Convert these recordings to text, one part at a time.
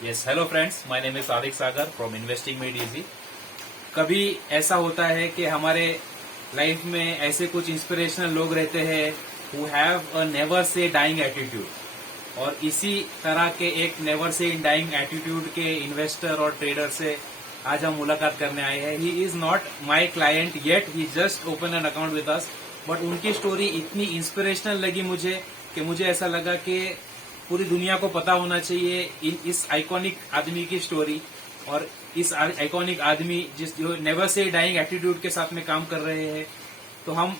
Yes, hello friends, my name is Sadiq Sagar from investing made easy. कभी ऐसा होता है कि हमारे लाइफ में ऐसे कुछ इंस्पिरेशनल लोग रहते हैं who have a never say dying attitude, और इसी तरह के एक नेवर से डाइंग एटीट्यूड के इन्वेस्टर और ट्रेडर से आज हम मुलाकात करने आए हैं। He is not my client yet, he just open an account with us, but उनकी स्टोरी इतनी इंस्पिरेशनल लगी मुझे कि मुझे ऐसा लगा कि पूरी दुनिया को पता होना चाहिए इस आइकॉनिक आदमी की स्टोरी, और इस आइकॉनिक आदमी जो नेवर से डाइंग एटीट्यूड के साथ में काम कर रहे हैं। तो हम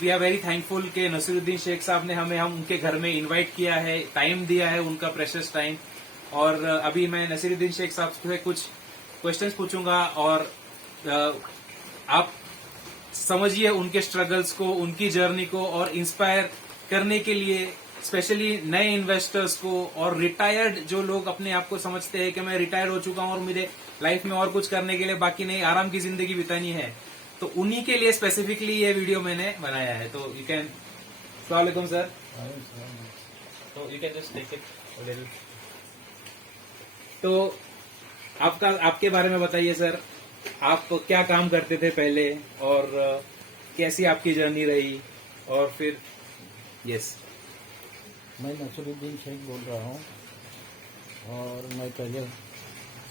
वी आर वेरी थैंकफुल कि नसीरुद्दीन शेख साहब ने हम उनके घर में इनवाइट किया है, टाइम दिया है, उनका प्रेशियस टाइम। और अभी मैं नसीरुद्दीन शेख साहब से कुछ क्वेश्चंस पूछूंगा और आप समझिए उनके स्ट्रगल्स को, उनकी जर्नी को, और इंस्पायर करने के लिए स्पेशली नए इन्वेस्टर्स को और रिटायर्ड जो लोग अपने आप को समझते हैं कि मैं रिटायर हो चुका हूं और मुझे लाइफ में और कुछ करने के लिए बाकी नहीं, आराम की जिंदगी बितानी है, तो उन्हीं के लिए स्पेसिफिकली ये वीडियो मैंने बनाया है। तो यू कैन अस्सलाम सर, तो you can just take it. तो आपके बारे में बताइए सर, आप क्या काम करते थे पहले और कैसी आपकी जर्नी रही, और फिर यस। मैं नसीरुद्दीन शेख बोल रहा हूँ और मैं पहले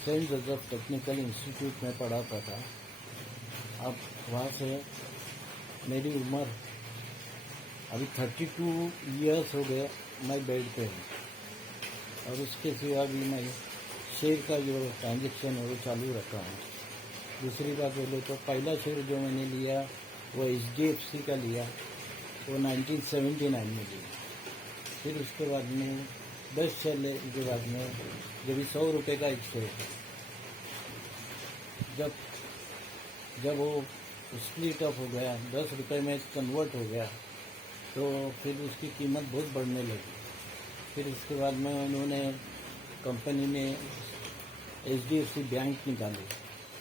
सेंट जोसेफ टेक्निकल इंस्टीट्यूट में पढ़ाता था। अब वहाँ से मेरी उम्र अभी 32 इयर्स हो गए, मैं बेड पे हूँ। और उसके सिवा भी मैं शेयर का जो ट्रांजेक्शन है वो चालू रखा हूँ। दूसरी बात बोले तो पहला शेयर जो मैंने लिया वो HDFC का लिया, वो 1979 में लिया। फिर उसके बाद में 10 शेयर के बाद में जब 100 रुपये का एक शेयर, जब वो स्प्लिट अप हो गया, 10 रुपये में कन्वर्ट हो गया, तो फिर उसकी कीमत बहुत बढ़ने लगी। फिर उसके बाद में उन्होंने कंपनी ने HDFC बैंक निकाले,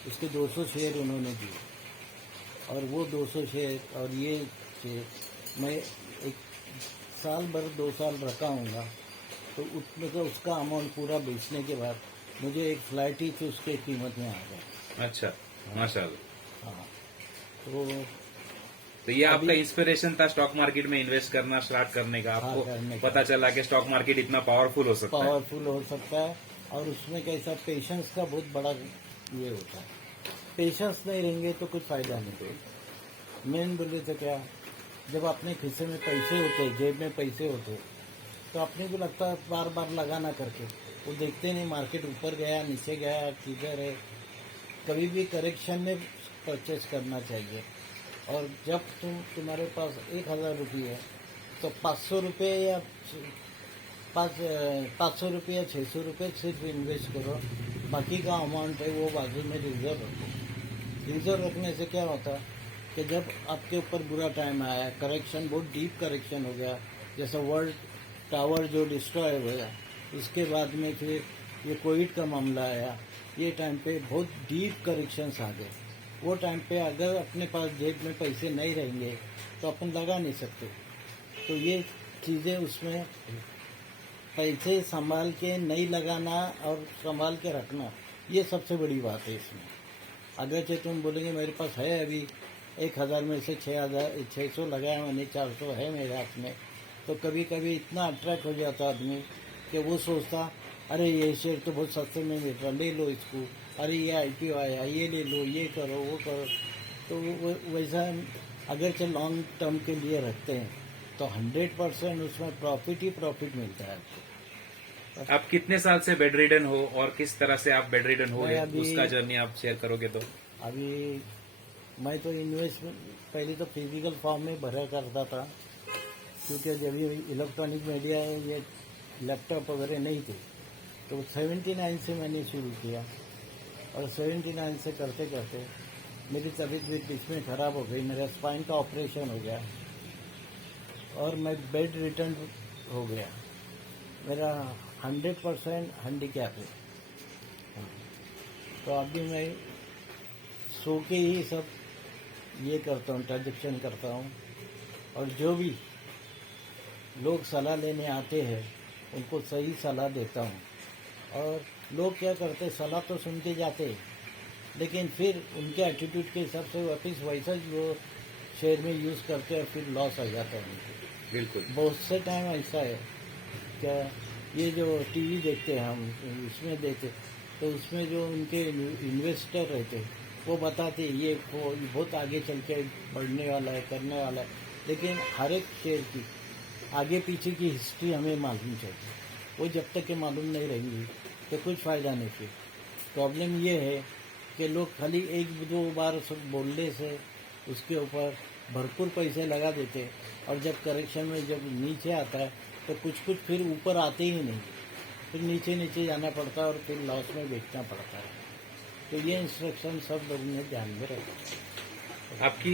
उसके 200 शेयर उन्होंने दिए, और वो 200 शेयर और ये शेयर मैं एक साल भर 2 साल रखा हूँगा। तो उसमें का उसका अमाउंट पूरा बेचने के बाद मुझे एक फ्लैट ही थी, उसके कीमत में आ गया। अच्छा, माशाल्लाह। हाँ, तो ये आपका इंस्पिरेशन था स्टॉक मार्केट में इन्वेस्ट करना स्टार्ट करने का, आपको पता चला कि स्टॉक मार्केट इतना पावरफुल हो सकता है। और उसमें कैसा पेशेंस का बहुत बड़ा ये होता है। पेशेंस नहीं रहेंगे तो कुछ फायदा नहीं। मेन बोले तो क्या, जब अपने खिस्से में पैसे होते, जेब में पैसे होते, तो अपने को लगता है बार बार लगाना करके, वो देखते नहीं मार्केट ऊपर गया, नीचे गया, किधर है। कभी भी करेक्शन में परचेज करना चाहिए। और जब तुम्हारे पास 1000 रुपये है तो 500 रुपये या 500 रुपये या 600 रुपये सिर्फ इन्वेस्ट करो, बाकी का अमाउंट है वो बाजू में रिजर्व रखो। रिजर्व रखने से क्या होता है कि जब आपके ऊपर बुरा टाइम आया, करेक्शन बहुत डीप करेक्शन हो गया, जैसा वर्ल्ड टावर जो डिस्ट्रॉय हो गया, उसके बाद में फिर ये कोविड का मामला आया, ये टाइम पे बहुत डीप करेक्शंस आ गए। वो टाइम पे अगर अपने पास जेब में पैसे नहीं रहेंगे तो अपन लगा नहीं सकते। तो ये चीज़ें उसमें पैसे संभाल के नहीं लगाना और संभाल के रखना, ये सबसे बड़ी बात है इसमें। अगरचे तुम बोलेंगे मेरे पास है अभी 1000 में से 600 लगाया मैंने, 400 है मेरे हाथ में, तो कभी कभी इतना अट्रैक्ट हो जाता आदमी कि वो सोचता अरे ये शेयर तो बहुत सस्ते में मिल रहा, ले लो इसको, अरे ये IPO आया, ये ले लो, ये करो, वो करो। तो वैसा अगरचे लॉन्ग टर्म के लिए रखते हैं तो 100% उसमें प्रॉफिट ही प्रॉफिट मिलता है आपको। आप कितने साल से बेड रिडन हो और किस तरह से आप बेड रिडन हो रहे, उसका जर्नी आप शेयर करोगे? तो अभी मैं तो इन्वेस्टमेंट पहले तो फिजिकल फॉर्म में भरा करता था, क्योंकि जब ये इलेक्ट्रॉनिक मीडिया ये लैपटॉप वगैरह नहीं थे, तो 79 से मैंने शुरू किया। और 79 से करते करते मेरी तबीयत भी बीच में ख़राब हो गई, मेरा स्पाइन का ऑपरेशन हो गया और मैं बेड रिटर्न हो गया। मेरा 100% हैंडीकैप है। तो अभी मैं सो के ही सब ये करता हूँ, ट्रांजेक्शन करता हूँ। और जो भी लोग सलाह लेने आते हैं उनको सही सलाह देता हूँ। और लोग क्या करते, सलाह तो सुन के जाते, लेकिन फिर उनके एटीट्यूड के हिसाब से वापस वैसा ही वो शेयर में यूज़ करते और फिर लॉस आ जाता है उनको। बिल्कुल। बहुत से टाइम ऐसा है, क्या ये जो टीवी देखते हैं हम, उसमें देखते तो उसमें जो उनके इन्वेस्टर रहते वो बताते ये बहुत आगे चल के बढ़ने वाला है, करने वाला है, लेकिन हर एक शेयर की आगे पीछे की हिस्ट्री हमें मालूम चाहिए। वो जब तक के मालूम नहीं रहेंगी तो कुछ फ़ायदा नहीं। फिर प्रॉब्लम ये है कि लोग खाली एक दो बार सब बोलने से उसके ऊपर भरपूर पैसे लगा देते, और जब करेक्शन में जब नीचे आता है तो कुछ फिर ऊपर आते ही नहीं, फिर नीचे नीचे जाना पड़ता है और फिर लॉस में बेचना पड़ता है। तो ये इंस्ट्रक्शन सब लोगों ने ध्यान में रखा। आपकी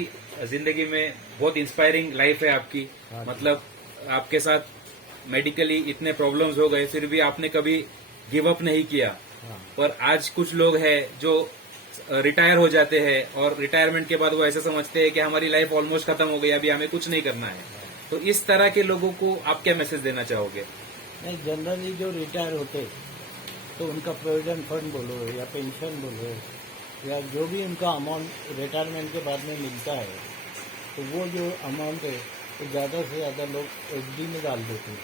जिंदगी में बहुत इंस्पायरिंग लाइफ है आपकी। हाँ जी। मतलब आपके साथ मेडिकली इतने प्रॉब्लम्स हो गए, फिर भी आपने कभी गिव अप नहीं किया। हाँ और आज कुछ लोग हैं जो रिटायर हो जाते हैं और रिटायरमेंट के बाद वो ऐसा समझते हैं कि हमारी लाइफ ऑलमोस्ट खत्म हो गई, अभी हमें कुछ नहीं करना है। तो इस तरह के लोगों को आप क्या मैसेज देना चाहोगे? नहीं, जनरली जो रिटायर होते तो उनका प्रोविडेंट फंड बोलो या पेंशन बोलो या जो भी उनका अमाउंट रिटायरमेंट के बाद में मिलता है, तो वो जो अमाउंट है वो ज़्यादा से ज़्यादा लोग एफडी में डाल देते हैं,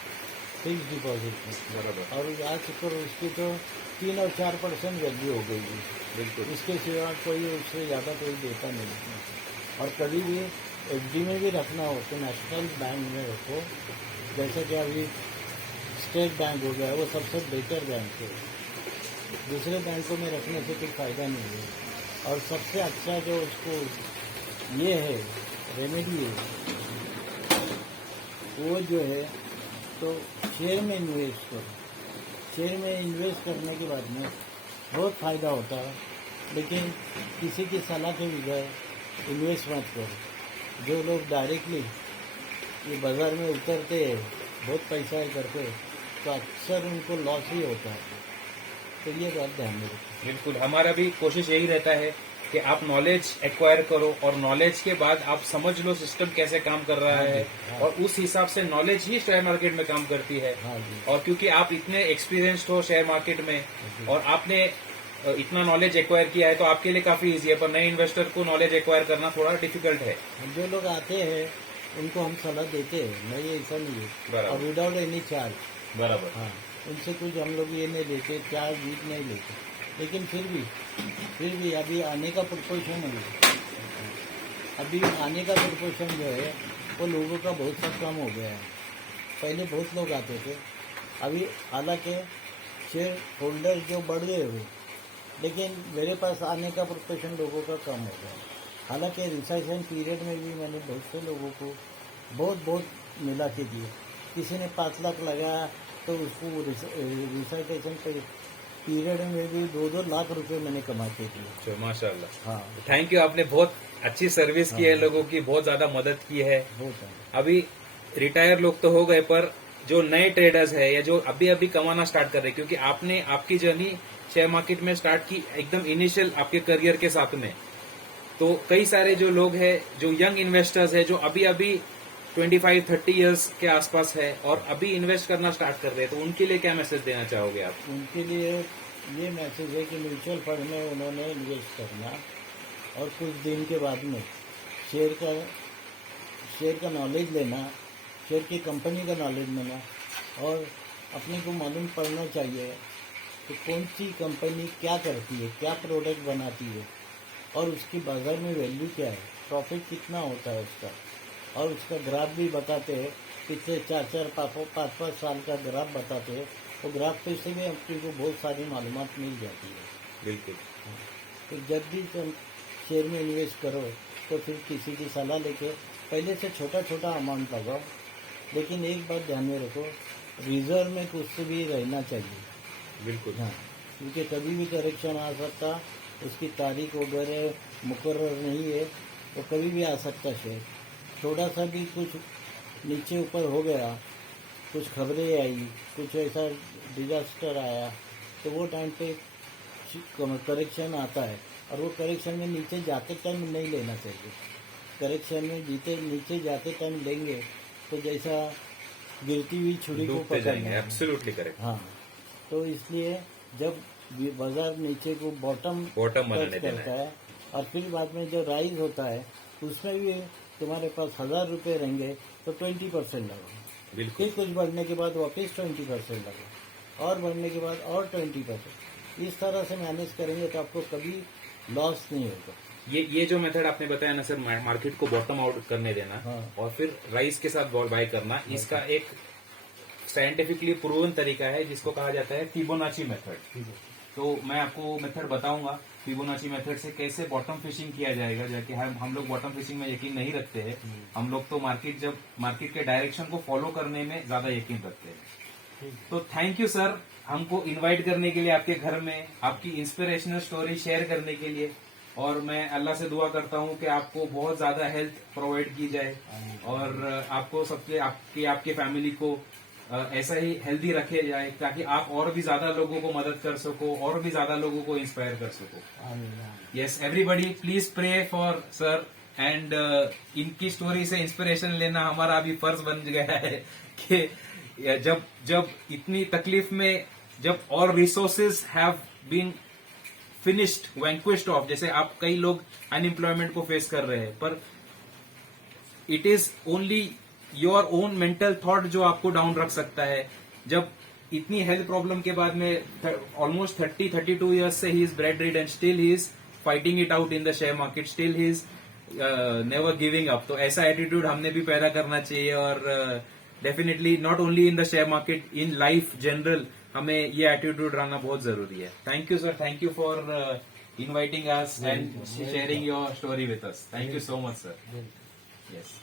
फिक्स डिपॉजिट में। बराबर। और आज पर उसकी तो 3 और 4% वैल्यू हो गई है। बिल्कुल। इसके सिवा कोई उससे ज़्यादा कोई देता नहीं। और कभी भी एफडी में भी रखना हो तो नेशनल बैंक में रखो, जैसे कि अभी स्टेट बैंक हो गया, वो सबसे बेटर बैंक है। दूसरे बैंकों में रखने से कोई फ़ायदा नहीं है। और सबसे अच्छा जो उसको ये है रेमेडी है, वो जो है तो शेयर में इन्वेस्ट करो। शेयर में इन्वेस्ट करने के बाद में बहुत फ़ायदा होता है, लेकिन किसी की सलाह के बगैर इन्वेस्ट मत करो। जो लोग डायरेक्टली ये बाज़ार में उतरते हैं बहुत पैसा है करके, तो अक्सर उनको लॉस ही होता है। तो ये बात ध्यान में रखो। बिल्कुल, हमारा भी कोशिश यही रहता है कि आप नॉलेज एक्वायर करो और नॉलेज के बाद आप समझ लो सिस्टम कैसे काम कर रहा हाँ जी, है, हाँ। और उस हिसाब से नॉलेज ही शेयर मार्केट में काम करती है। हाँ जी। और क्योंकि आप इतने एक्सपीरियंस्ड हो शेयर मार्केट में और आपने इतना नॉलेज एक्वायर किया है, तो आपके लिए काफी इजी है। पर नए इन्वेस्टर को नॉलेज एक्वायर करना थोड़ा डिफिकल्ट है। जो लोग आते हैं उनको हम सलाह देते हैं, नहीं ऐसा नहीं है, बराबर। और विदाउट एनी चार्ज। बराबर। हाँ, उनसे कुछ हम लोग ये नहीं लेते, चार्ज बीट नहीं लेते, लेकिन फिर भी अभी आने का प्रोपोर्शन है, अभी आने का प्रोपोर्शन जो है वो लोगों का बहुत सा कम हो गया है। पहले बहुत लोग आते थे, अभी हालांकि शेयर होल्डर जो बढ़ गए हुए, लेकिन मेरे पास आने का प्रोपोर्शन लोगों का कम हो गया। हालांकि रिसाइशन पीरियड में भी मैंने बहुत से लोगों को बहुत मिला के दिए। किसी ने 5 लाख लगाया तो उसको रिसाइटेशन पीरियड में भी 2-2 लाख रुपए मैंने कमा के दिए। तो माशाल्लाह। हाँ, थैंक यू, आपने बहुत अच्छी सर्विस की है, लोगों की बहुत ज्यादा मदद की है। बहुत है। अभी रिटायर लोग तो हो गए, पर जो नए ट्रेडर्स है या जो अभी अभी कमाना स्टार्ट कर रहे हैं, क्योंकि आपने आपकी जर्नी शेयर मार्केट में स्टार्ट की एकदम इनिशियल आपके करियर के साथ में, तो कई सारे जो लोग हैं, जो यंग इन्वेस्टर्स है, जो अभी अभी 25-30 इयर्स के आसपास है और अभी इन्वेस्ट करना स्टार्ट कर रहे हैं, तो उनके लिए क्या मैसेज देना चाहोगे आप? उनके लिए ये मैसेज है कि म्यूचुअल फंड में उन्होंने इन्वेस्ट करना, और कुछ दिन के बाद में शेयर का नॉलेज लेना, शेयर की कंपनी का नॉलेज लेना, और अपने को मालूम पड़ना चाहिए कि कौन सी कंपनी क्या करती है, क्या प्रोडक्ट बनाती है, और उसकी बाजार में वैल्यू क्या है, प्रॉफिट कितना होता है उसका, और उसका ग्राफ भी बताते हैं, पिछले 4-5 साल का ग्राफ बताते हैं। तो ग्राफ पे से भी अपने को बहुत सारी मालूमात मिल जाती है। बिल्कुल। तो जब भी तुम शेयर में इन्वेस्ट करो तो फिर किसी की सलाह लेके पहले से छोटा अमाउंट लगाओ, लेकिन एक बात ध्यान में रखो, रिजर्व में कुछ से भी रहना चाहिए। बिल्कुल। हाँ, क्योंकि कभी भी करेक्शन आ सकता, उसकी तारीख वगैरह मुकर्रर नहीं है, तो कभी भी आ सकता शेयर। थोड़ा सा भी कुछ नीचे ऊपर हो गया, कुछ खबरें आई, कुछ ऐसा डिजास्टर आया, तो वो टाइम पे करेक्शन आता है, और वो करेक्शन में नीचे जाते टाइम नहीं लेना चाहिए। करेक्शन में नीचे जाते टाइम लेंगे तो जैसा गिरती हुई छुरी को डूबते जाएंगे। पकड़ना है। Absolutely correct. हाँ, तो इसलिए जब ये बाजार नीचे को बॉटम बॉटम बनाने टच देना करता है। है और फिर बाद में जो राइज होता है उसमें भी तुम्हारे पास 1,000 रुपये रहेंगे तो 20% लगो, बिल्कुल फिर कुछ बढ़ने के बाद वापस 20% लगो और बढ़ने के बाद और 20%। इस तरह से मैनेज करेंगे तो आपको कभी लॉस नहीं होगा। ये जो मेथड आपने बताया ना सर, मार्केट को बॉटम आउट करने देना हाँ। और फिर राइस के साथ बॉल बाय करना, इसका एक साइंटिफिकली प्रूवन तरीका है जिसको कहा जाता है फिबोनाची मेथड। तो मैं आपको मेथड बताऊंगा फिबोनाची मेथड से कैसे बॉटम फिशिंग किया जाएगा, जबकि हम लोग बॉटम फिशिंग में यकीन नहीं रखते हैं। हम लोग तो मार्केट के डायरेक्शन को फॉलो करने में ज्यादा यकीन रखते हैं। तो थैंक यू सर, हमको इनवाइट करने के लिए आपके घर में, आपकी इंस्पिरेशनल स्टोरी शेयर करने के लिए। और मैं अल्लाह से दुआ करता हूँ कि आपको बहुत ज्यादा हेल्थ प्रोवाइड की जाए और आपको आपके फैमिली को ऐसा ही हेल्दी रखे जाए, ताकि आप और भी ज्यादा लोगों को मदद कर सको और भी ज्यादा लोगों को इंस्पायर कर सको। Yes everybody please pray for sir and इनकी स्टोरी से इंस्पिरेशन लेना हमारा अभी फर्ज बन गया है कि जब इतनी तकलीफ में, जब और resources have been finished vanquished off, जैसे आप कई लोग अनएम्प्लॉयमेंट को फेस कर रहे हैं, पर it is only your own mental thought जो आपको डाउन रख सकता है। जब इतनी हेल्थ प्रॉब्लम के बाद में ऑलमोस्ट 32 ईयर्स से he is bed ridden, still he is fighting it out in the share market, still he is never giving up. तो ऐसा एटीट्यूड हमने भी पैदा करना चाहिए और definitely not only in the share market, in life general हमें ये एटीट्यूड रहना बहुत जरूरी है। Thank you sir, thank you for inviting us and sharing your story with us. Thank you so much sir. Yes.